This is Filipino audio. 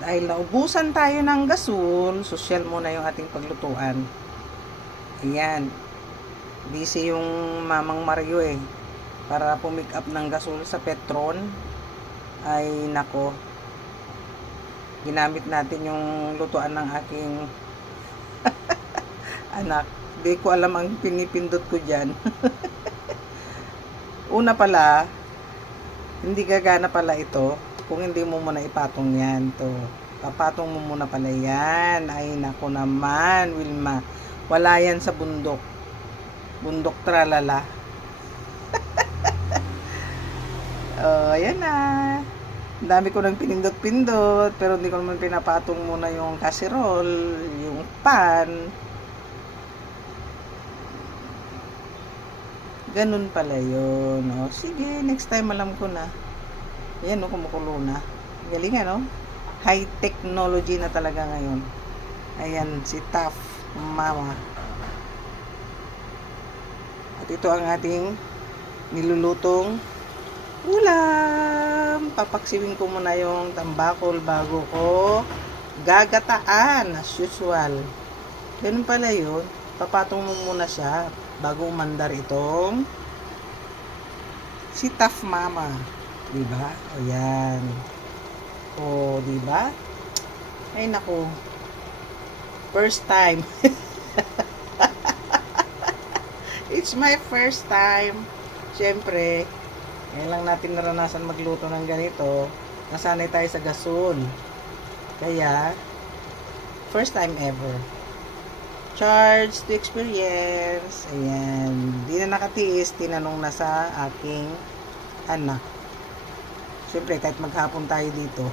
Dahil naubusan tayo ng gasol, social muna yung ating paglutuan. Ayan. Busy yung Mamang Mario eh. Para pumick up ng gasol sa Petron. Ay nako. Ginamit natin yung lutuan ng aking anak. Di ko alam ang pinipindot ko dyan. Una pala, hindi gagana pala ito kung hindi mo muna ipatong yan. To. Papatong mo muna pala yan. Ay nako naman, Wilma. Wala yan sa bundok. Bundok tralala. Oh, ayan na. Ang dami ko nang pinindot-pindot, pero hindi ko naman pinapatong muna yung casserole, yung pan. Ganun pala yun. O, sige, next time alam ko na. Ayan, no, kumukulo na. Galing, ano? High technology na talaga ngayon. Ayan, si Tough Mama. At ito ang ating nilulutong ulam. Papaksiwin ko muna yung tambakol bago ko gagataan as usual. Ganun pala yun. Papatong mo muna siya bago umandar itong si Tough Mama. Diba? Ayan. O, diba? Ay, naku. First time. It's my first time. Siyempre, ngayon lang natin naranasan magluto ng ganito. Nasanay tayo sa gasol. Kaya, first time ever. Charge to experience. Ayan. Di na nakatiis, tinanong na sa aking anak. Siyempre, kahit maghapon tayo dito.